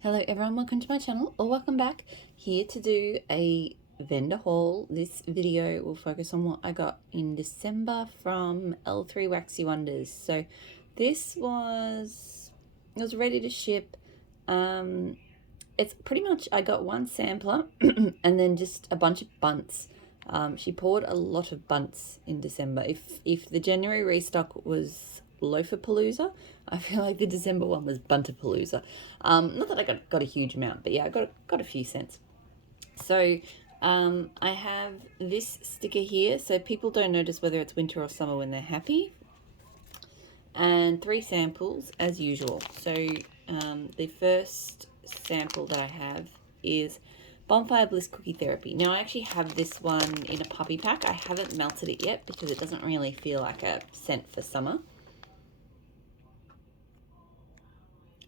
Hello everyone, welcome to my channel or welcome back. Here to do a vendor haul. This video will focus on what I got in December from L3 Waxy Wonders. So this was, it was ready to ship. It's pretty much, I got one sampler and then just a bunch of bunts. She poured a lot of bunts in December. If the January restock was Loaferpalooza, I feel like the December one was Bunterpalooza. Not that I got a huge amount, but yeah, I got a few cents. So I have this sticker here, so people don't notice whether it's winter or summer when they're happy. And 3 samples as usual. So the first sample that I have is Bonfire Bliss Cookie Therapy. Now I actually have this one in a puppy pack. I haven't melted it yet because it doesn't really feel like a scent for summer.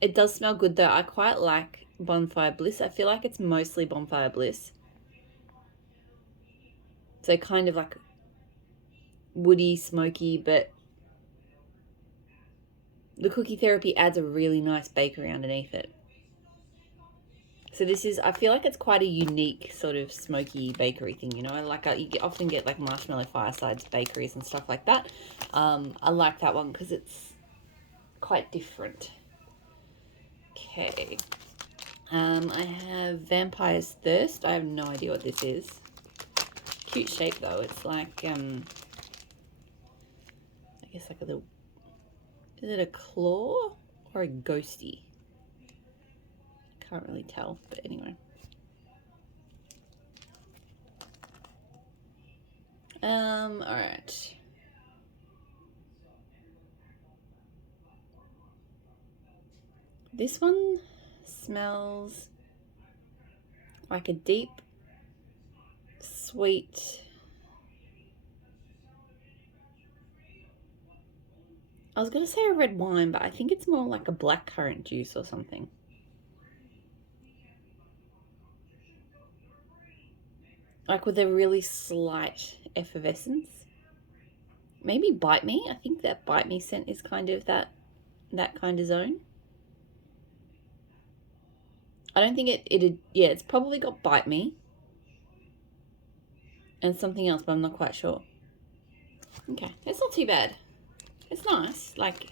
It does smell good though. I quite like Bonfire Bliss. I feel like it's mostly Bonfire Bliss. So kind of like woody, smoky, but the Cookie Therapy adds a really nice bakery underneath it. So this is, I feel like it's quite a unique sort of smoky bakery thing, you know, like you often get like Marshmallow Firesides bakeries and stuff like that. I like that one because it's quite different. Okay. I have Vampire's Thirst. I have no idea what this is. Cute shape though. It's like, I guess like a little, is it a claw or a ghosty? Can't really tell, but anyway. All right. This one smells like a deep, sweet, I was going to say a red wine, but I think it's more like a blackcurrant juice or something. Like with a really slight effervescence. Maybe Bite Me. I think that Bite Me scent is kind of that kind of zone. I don't think yeah, it's probably got Bite Me and something else, but I'm not quite sure. Okay, it's not too bad. It's nice. Like,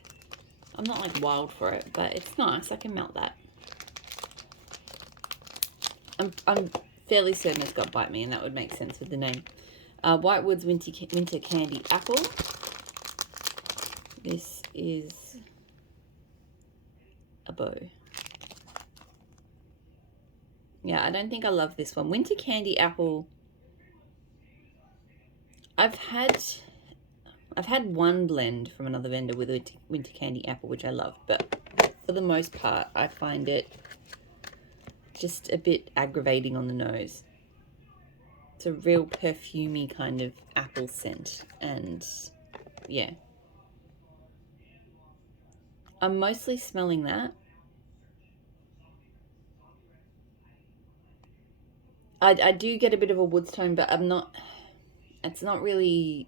I'm not like wild for it, but it's nice. I can melt that. I'm fairly certain it's got Bite Me, and that would make sense with the name. Whitewood's Winter Candy Apple. This is a bow. Yeah, I don't think I love this one. Winter Candy Apple. I've had one blend from another vendor with Winter Candy Apple, which I love, but for the most part, I find it just a bit aggravating on the nose. It's a real perfumey kind of apple scent, and yeah. I'm mostly smelling that. I do get a bit of a wood tone, but it's not really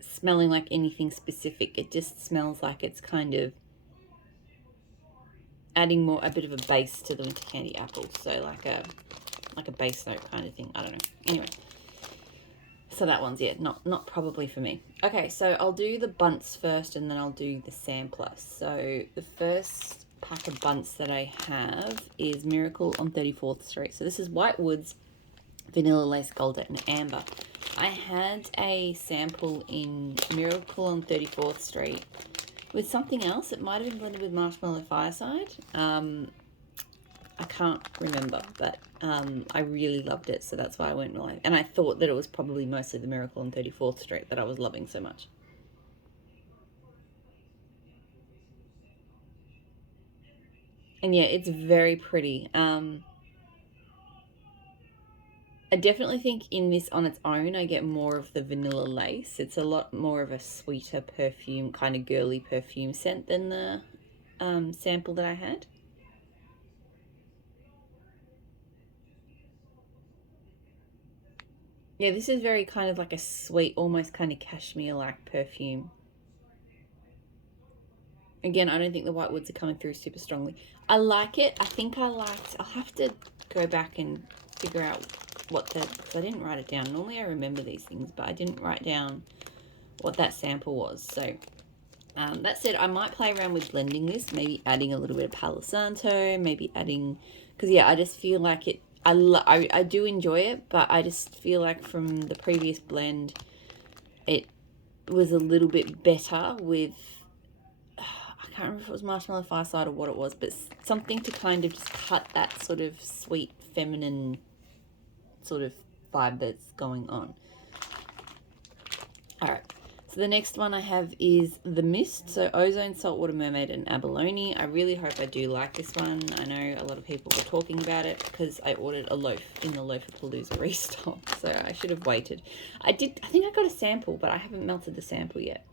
smelling like anything specific. It just smells like it's kind of adding a bit of a base to the Winter Candy Apple. So like a base note kind of thing. I don't know. Anyway. So that one's, yeah, not probably for me. Okay, so I'll do the bunts first and then I'll do the sampler. So the first pack of bunts that I have is Miracle on 34th Street. So this is Whitewood's Vanilla Lace Gold and Amber. I had a sample in Miracle on 34th Street with something else. It might have been blended with Marshmallow Fireside. I can't remember, but I really loved it, so that's why I went with it. And I thought that it was probably mostly the Miracle on 34th Street that I was loving so much. And yeah, it's very pretty. I definitely think in this on its own, I get more of the vanilla lace. It's a lot more of a sweeter perfume, kind of girly perfume scent than the sample that I had. Yeah, this is very kind of like a sweet, almost kind of cashmere-like perfume. Again, I don't think the Whitewoods are coming through super strongly. I like it. I think I liked... I'll have to go back and figure out what the... because I didn't write it down. Normally I remember these things, but I didn't write down what that sample was. So, that said, I might play around with blending this. Maybe adding a little bit of Palo Santo. Maybe adding... because, yeah, I just feel like it... I do enjoy it, but I just feel like from the previous blend, it was a little bit better with... I can't remember if it was Marshmallow Fireside or what it was, but something to kind of just cut that sort of sweet, feminine sort of vibe that's going on. Alright, so the next one I have is The Mist. So Ozone, Saltwater Mermaid, and Abalone. I really hope I do like this one. I know a lot of people were talking about it because I ordered a loaf in the Loafapalooza restock, so I should have waited. I think I got a sample, but I haven't melted the sample yet.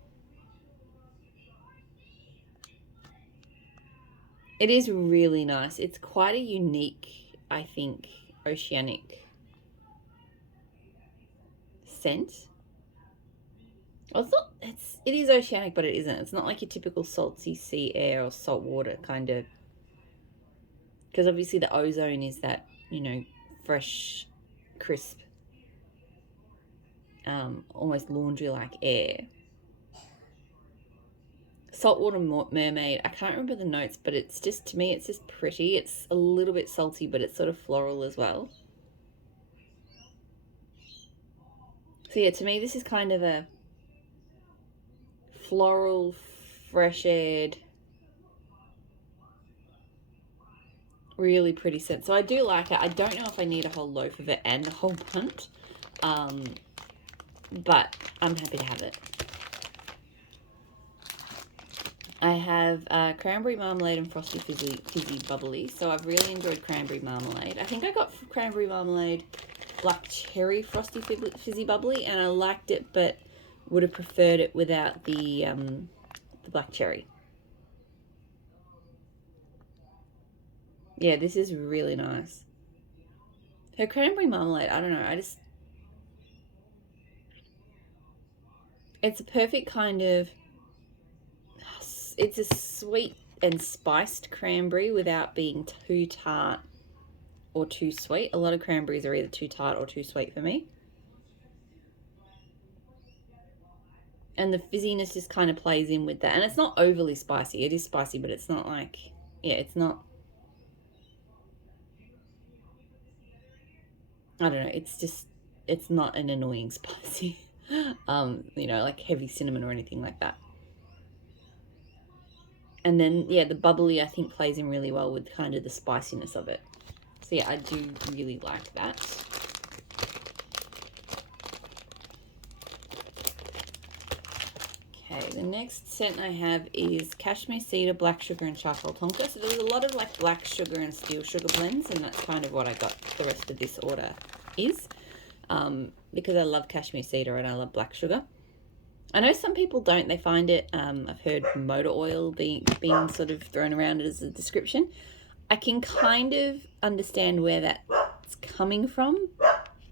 It is really nice. It's quite a unique, I think, oceanic scent. Well, it is oceanic, but it isn't. It's not like your typical salty sea air or salt water kind of, because obviously the ozone is that, you know, fresh, crisp, almost laundry-like air. Saltwater Mermaid, I can't remember the notes, but it's just, to me, it's just pretty. It's a little bit salty, but it's sort of floral as well. So yeah, to me, this is kind of a floral, fresh-aired, really pretty scent. So I do like it. I don't know if I need a whole loaf of it and a whole bunch, but I'm happy to have it. I have Cranberry Marmalade and Frosty Fizzy Bubbly. So I've really enjoyed Cranberry Marmalade. I think I got Cranberry Marmalade Black Cherry Frosty Fizzy Bubbly, and I liked it, but would have preferred it without the Black Cherry. Yeah, this is really nice. Her Cranberry Marmalade, I don't know, it's a perfect kind of... It's a sweet and spiced cranberry without being too tart or too sweet. A lot of cranberries are either too tart or too sweet for me. And the fizziness just kind of plays in with that. And it's not overly spicy. It is spicy, but it's not like... Yeah, it's not... I don't know. It's just... It's not an annoying spicy. You know, like heavy cinnamon or anything like that. And then, yeah, the bubbly, I think, plays in really well with kind of the spiciness of it. So, yeah, I do really like that. Okay, the next scent I have is Cashmere, Cedar, Black Sugar, and Charcoal Tonka. So there's a lot of, like, black sugar and steel sugar blends, and that's kind of what I got the rest of this order is. Because I love Cashmere Cedar and I love black sugar. I know some people don't. They find it, I've heard motor oil being sort of thrown around as a description. I can kind of understand where that's coming from,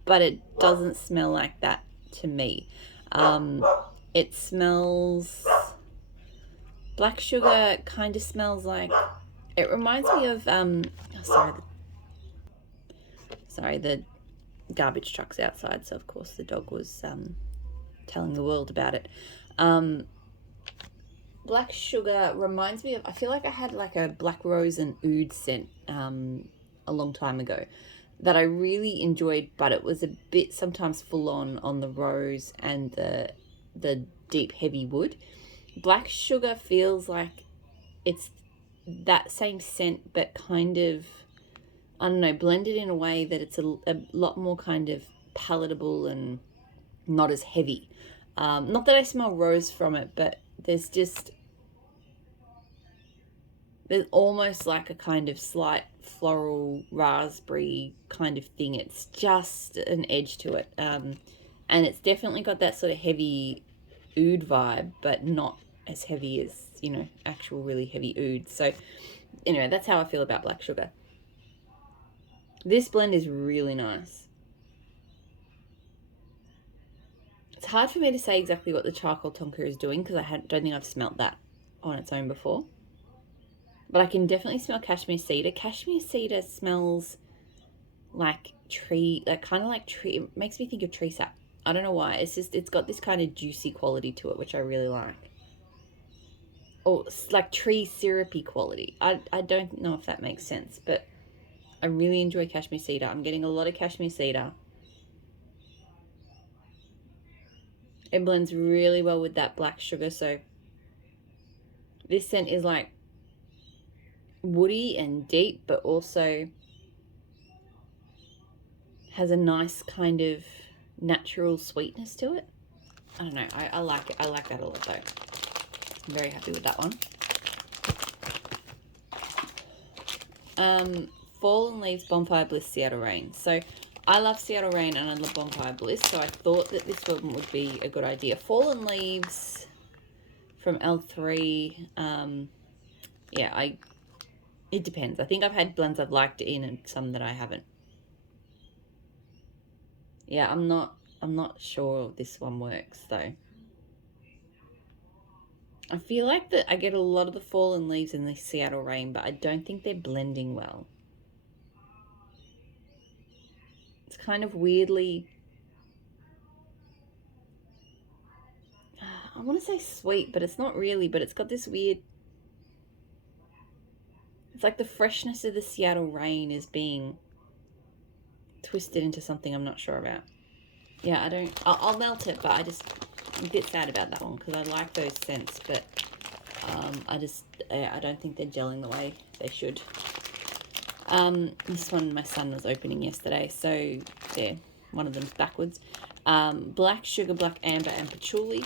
but it doesn't smell like that to me. It smells... Black sugar kind of smells like... It reminds me of... sorry, the garbage truck's outside, so of course the dog was... telling the world about it. Black sugar reminds me of... I feel like I had like a black rose and oud scent a long time ago that I really enjoyed, but it was a bit sometimes full on the rose and the deep heavy wood. Black sugar feels like it's that same scent, but kind of, I don't know, blended in a way that it's a lot more kind of palatable and not as heavy. Not that I smell rose from it, but there's almost like a kind of slight floral raspberry kind of thing. It's just an edge to it. And it's definitely got that sort of heavy oud vibe, but not as heavy as, you know, actual really heavy oud. So anyway, that's how I feel about black sugar. This blend is really nice. It's hard for me to say exactly what the charcoal tonka is doing because don't think I've smelt that. on its own before. But I can definitely smell Cashmere Cedar. Cashmere Cedar smells like tree, like kind of like tree. It makes me think of tree sap. I don't know why. It's just, it's got this kind of juicy quality to it, which I really like. Or like tree syrupy quality. I don't know if that makes sense, but I really enjoy Cashmere Cedar. I'm getting a lot of Cashmere Cedar. It blends really well with that black sugar, so this scent is like woody and deep, but also has a nice kind of natural sweetness to it. I don't know. I like it. I like that a lot, though. I'm very happy with that one. Fallen Leaves Bonfire Bliss Seattle Rain. So I love Seattle Rain and I love Bonfire Bliss, so I thought that this one would be a good idea. Fallen Leaves from L3. Yeah, it depends. I think I've had blends I've liked in and some that I haven't. Yeah, I'm not sure this one works though. I feel like that I get a lot of the Fallen Leaves in the Seattle Rain, but I don't think they're blending well. It's kind of weirdly, I want to say sweet, but it's not really, but it's got this weird, it's like the freshness of the Seattle Rain is being twisted into something I'm not sure about. Yeah, I'll melt it, but I'm a bit sad about that one because I like those scents, but I don't think they're gelling the way they should. This one my son was opening yesterday, so yeah, one of them's backwards. Black Sugar, Black Amber, and Patchouli.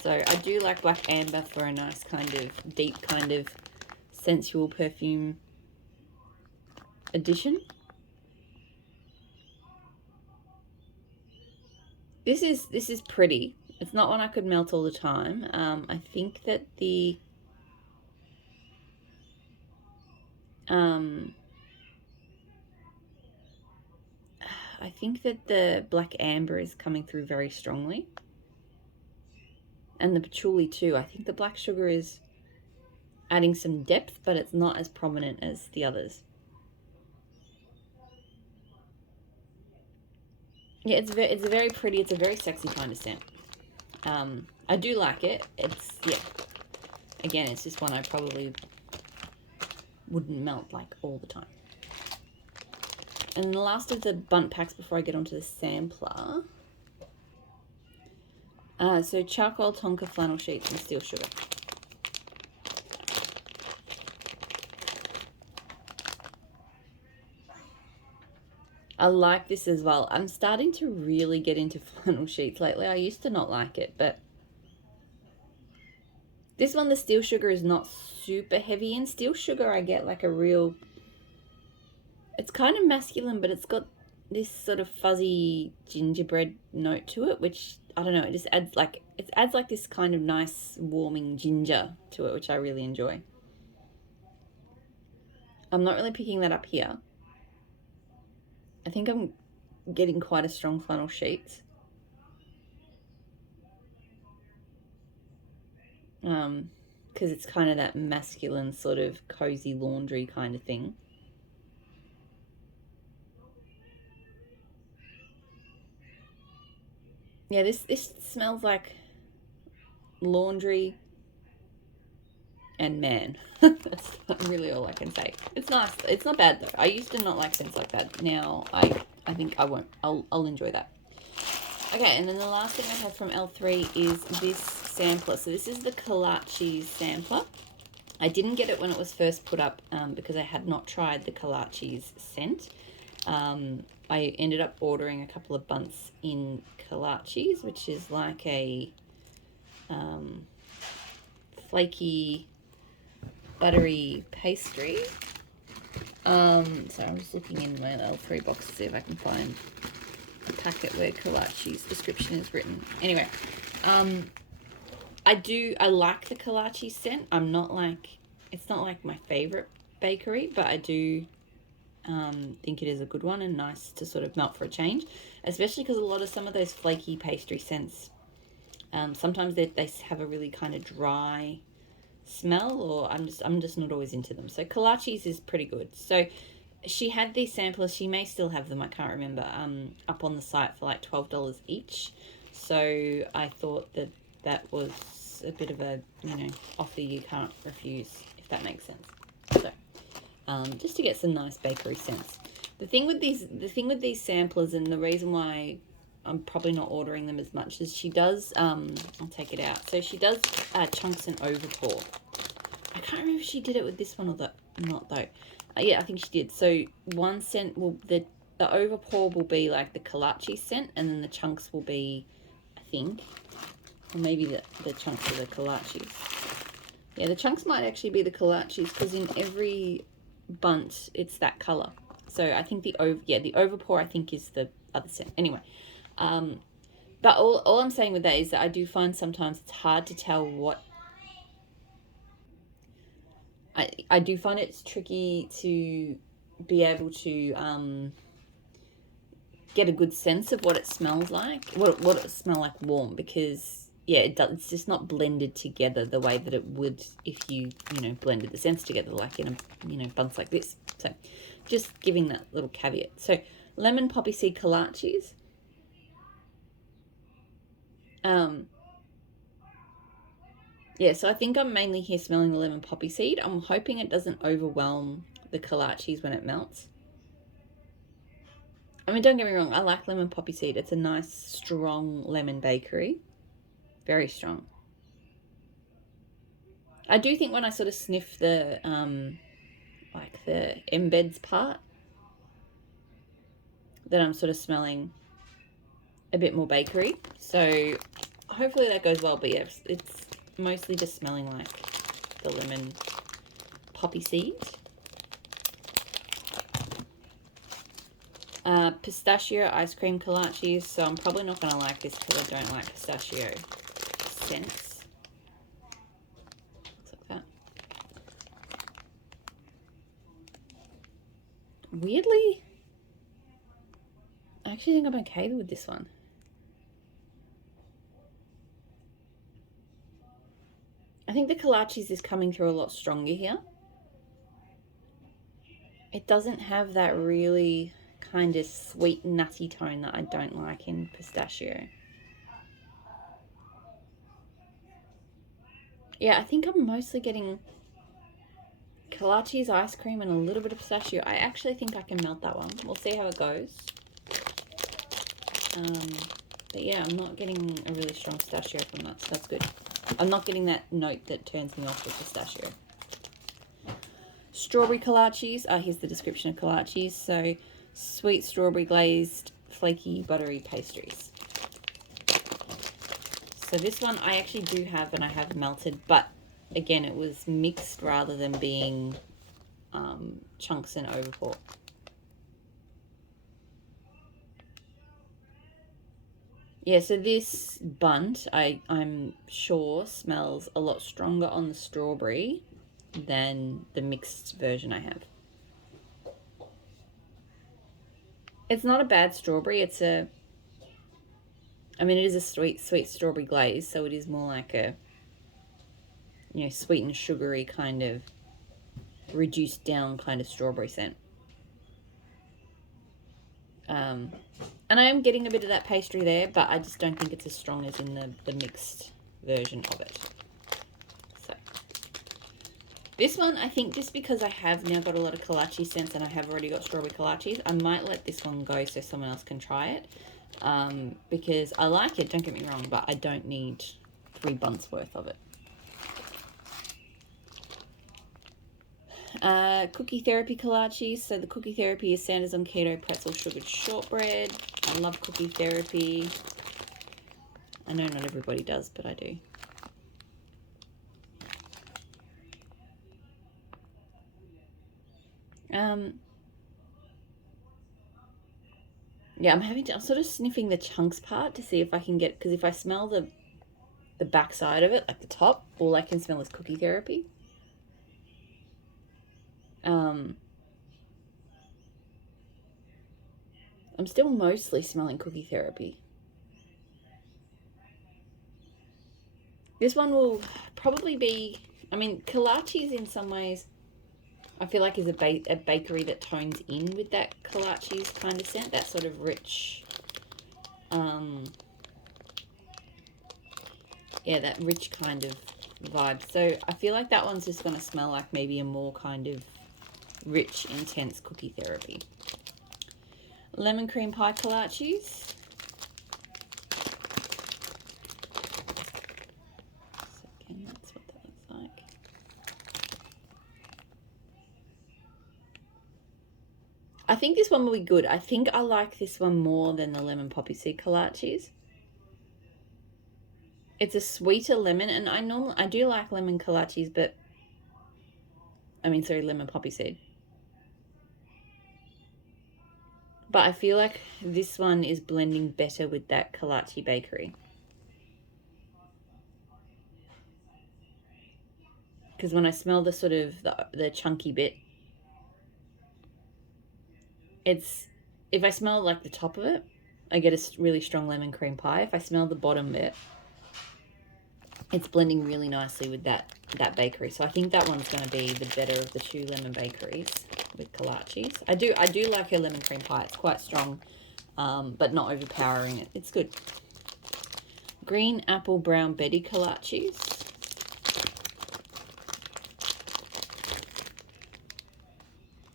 So I do like Black Amber for a nice kind of deep kind of sensual perfume addition. This is pretty. It's not one I could melt all the time. I think that the Black Amber is coming through very strongly. And the Patchouli too. I think the Black Sugar is adding some depth, but it's not as prominent as the others. Yeah, it's very pretty. It's a very sexy kind of scent. I do like it. Yeah. Again, it's just one I probably wouldn't melt like all the time. And the last of the bunt packs before I get onto the sampler. So charcoal, Tonka, flannel sheets, and steel sugar. I like this as well. I'm starting to really get into flannel sheets lately. I used to not like it, but this one, the steel sugar is not super heavy. In steel sugar, I get like a real, it's kind of masculine, but it's got this sort of fuzzy gingerbread note to it, which I don't know, it just adds like, this kind of nice warming ginger to it, which I really enjoy. I'm not really picking that up here. I think I'm getting quite a strong flannel sheets. Because it's kind of that masculine sort of cozy laundry kind of thing. Yeah, this smells like laundry and man. That's really all I can say. It's nice. It's not bad though. I used to not like scents like that. Now I think I won't. I'll enjoy that. Okay, and then the last thing I have from L3 is this sampler. So this is the Kalachi sampler. I didn't get it when it was first put up because I had not tried the Kalachi's scent. I ended up ordering a couple of bunts in Kolaches, which is like a flaky, buttery pastry. So I'm just looking in my L3 box to see if I can find a packet where Kolachi's description is written. Anyway, I like the Kalachi scent. It's not like my favorite bakery, but I do think it is a good one and nice to sort of melt for a change, especially because some of those flaky pastry scents, sometimes they have a really kind of dry smell, or I'm just not always into them. So Kolaches is pretty good. So she had these samplers. She may still have them. I can't remember. Up on the site for like $12 each. So I thought that that was a bit of a, you know, offer you can't refuse, if that makes sense. So just to get some nice bakery scents. The thing with these samplers, and the reason why I'm probably not ordering them as much, is she does, I'll take it out. So she does chunks and overpour. I can't remember if she did it with this one or not though. Yeah, I think she did. So one scent will, the overpour will be like the Kalachi scent, and then the chunks will be, I think, or maybe the chunks are the Kolachis. Yeah, the chunks might actually be the Kolachis, because in every bunt it's that color. So I think the overpour I think is the other scent. Anyway, but all I'm saying with that is that I do find sometimes it's hard to tell what. I do find it's tricky to be able to get a good sense of what it smells like, what it smells like warm, because yeah, it's just not blended together the way that it would if you blended the scents together, like in a bunts like this. So just giving that little caveat. So lemon poppy seed Kolachis. Yeah, so I think I'm mainly here smelling the lemon poppy seed. I'm hoping it doesn't overwhelm the Kolachis when it melts. I mean, don't get me wrong, I like lemon poppy seed. It's a nice, strong lemon bakery. Very strong. I do think when I sort of sniff the, like the embeds part, that I'm sort of smelling a bit more bakery. So hopefully that goes well, but yeah, it's mostly just smelling like the lemon poppy seed. Pistachio ice cream Kolaches. So I'm probably not going to like this because I don't like pistachio scents. Looks like that. Weirdly, I actually think I'm okay with this one. I think the Kolaches is coming through a lot stronger here. It doesn't have that really kind of sweet nutty tone that I don't like in pistachio. Yeah, I think I'm mostly getting Kalachi's ice cream and a little bit of pistachio. I actually think I can melt that one. We'll see how it goes. But yeah, I'm not getting a really strong pistachio from that, so that's good. I'm not getting that note that turns me off with pistachio. Strawberry Kolachis. Here's the description of Kolachis. So, sweet strawberry glazed, flaky, buttery pastries. So this one I actually do have, and I have melted, but again, it was mixed rather than being chunks and overpour. Yeah, so this bunt, I'm sure, smells a lot stronger on the strawberry than the mixed version I have. It's not a bad strawberry. It's a, I mean, it is a sweet strawberry glaze, so it is more like a, sweet and sugary kind of reduced down kind of strawberry scent. And I am getting a bit of that pastry there, but I just don't think it's as strong as in the mixed version of it. So this one, I think just because I have now got a lot of Kolache scents and I have already got strawberry Kolachis, I might let this one go so someone else can try it. Because I like it, don't get me wrong, but I don't need 3 bunts worth of it. Cookie Therapy Kolaches. So the Cookie Therapy is Sanders on Keto Pretzel Sugared Shortbread. I love Cookie Therapy. I know not everybody does, but I do. Yeah, I'm sort of sniffing the chunks part to see if I can get, because if I smell the back side of it, like the top, all I can smell is Cookie Therapy. I'm still mostly smelling Cookie Therapy. This one will probably be I mean, Kolaches in some ways, I feel like is a bakery that tones in with that Kolaches kind of scent, that sort of rich, yeah, that rich kind of vibe. So I feel like that one's just going to smell like maybe a more kind of rich, intense cookie therapy. Lemon cream pie Kolaches. So again, that's what that looks like. I think this one will be good. I think I like this one more than the lemon poppy seed Kolaches. It's a sweeter lemon, and I do like lemon Kolaches, but lemon poppy seed. But I feel like this one is blending better with that Kalachi bakery. Because when I smell the sort of the chunky bit, if I smell like the top of it, I get a really strong lemon cream pie. If I smell the bottom bit, it's blending really nicely with that bakery. So I think that one's going to be the better of the two lemon bakeries with Kolaches. I do like her lemon cream pie. It's quite strong, but not overpowering it. It's good. Green apple brown Betty Kolaches.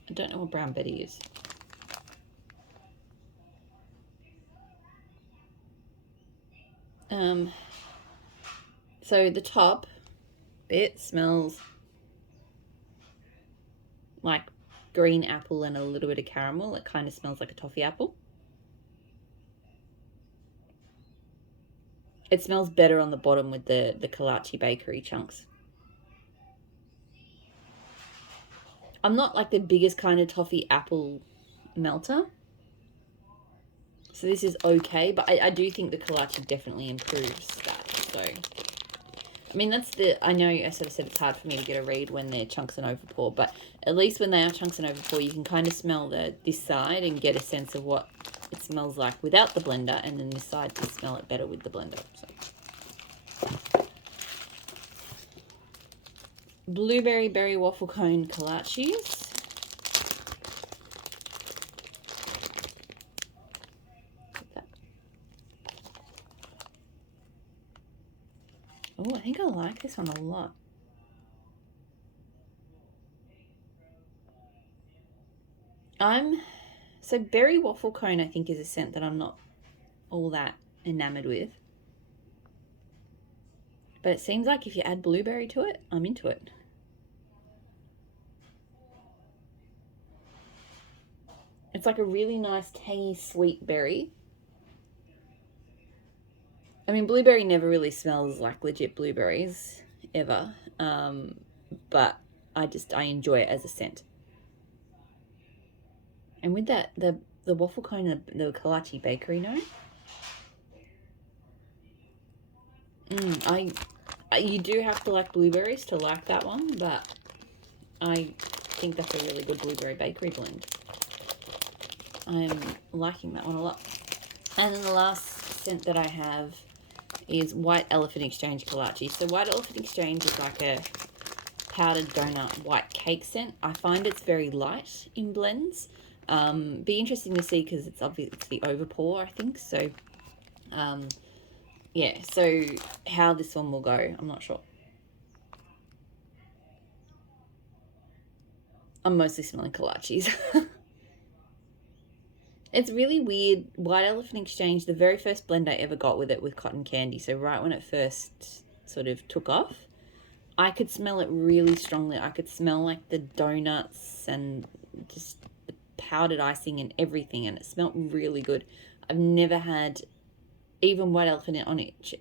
I don't know what brown Betty is. So the top bit smells like green apple and a little bit of caramel. It kind of smells like a toffee apple. It smells better on the bottom with the Kalachi bakery chunks. I'm not like the biggest kind of toffee apple melter, so this is okay, but I do think the Kalachi definitely improves that. So I mean, I know I sort of said it's hard for me to get a read when they're chunks and overpour, but at least when they are chunks and overpour, you can kind of smell this side and get a sense of what it smells like without the blender, and then this side to smell it better with the blender. So, blueberry berry waffle cone Kolaches. Oh, I think I like this one a lot. So berry waffle cone I think is a scent that I'm not all that enamored with. But it seems like if you add blueberry to it, I'm into it. It's like a really nice, tangy, sweet berry. I mean, blueberry never really smells like legit blueberries, ever. But I enjoy it as a scent. And with that, the waffle cone and the Kalachi bakery note. You do have to like blueberries to like that one, but I think that's a really good blueberry bakery blend. I'm liking that one a lot. And then the last scent that I have is White Elephant Exchange Kolachi. So White Elephant Exchange is like a powdered donut white cake scent. I find it's very light in blends. Be interesting to see because it's the overpour, I think. So, yeah. So how this one will go, I'm not sure. I'm mostly smelling Kolachis. It's really weird. White Elephant Exchange, the very first blend I ever got with it with cotton candy, so right when it first sort of took off, I could smell it really strongly. I could smell like the donuts and just the powdered icing and everything, and it smelled really good. I've never had even White Elephant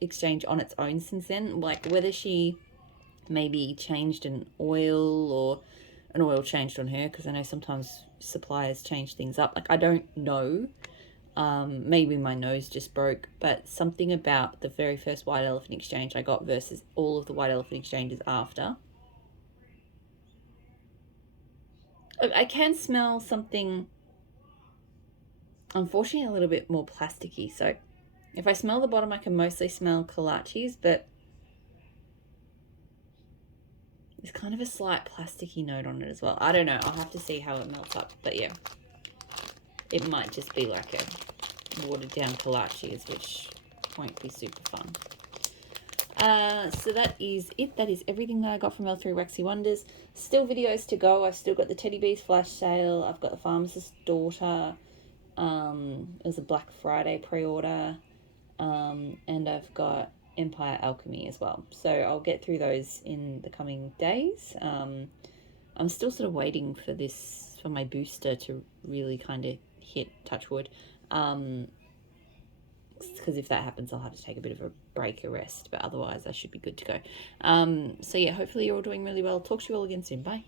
Exchange on its own since then. Like whether she maybe changed an oil or an oil changed on her, because I know sometimes suppliers change things up. Like I don't know. Maybe my nose just broke, but something about the very first White Elephant Exchange I got versus all of the White Elephant Exchanges after. I can smell something, unfortunately, a little bit more plasticky. So if I smell the bottom, I can mostly smell Kolachis, but There's kind of a slight plasticky note on it as well. I don't know. I'll have to see how it melts up. But yeah, it might just be like a watered down Kolaches, which won't be super fun. So that is it. That is everything that I got from L3 Waxy Wonders. Still videos to go. I've still got the Teddy Bees flash sale. I've got the Pharmacist's Daughter. It was a Black Friday pre-order. And I've got Empire Alchemy as well. So I'll get through those in the coming days. I'm still sort of waiting for my booster to really kind of hit, touch wood. Because if that happens, I'll have to take a bit of a break, a rest, but otherwise I should be good to go. So yeah, hopefully you're all doing really well. Talk to you all again soon. Bye.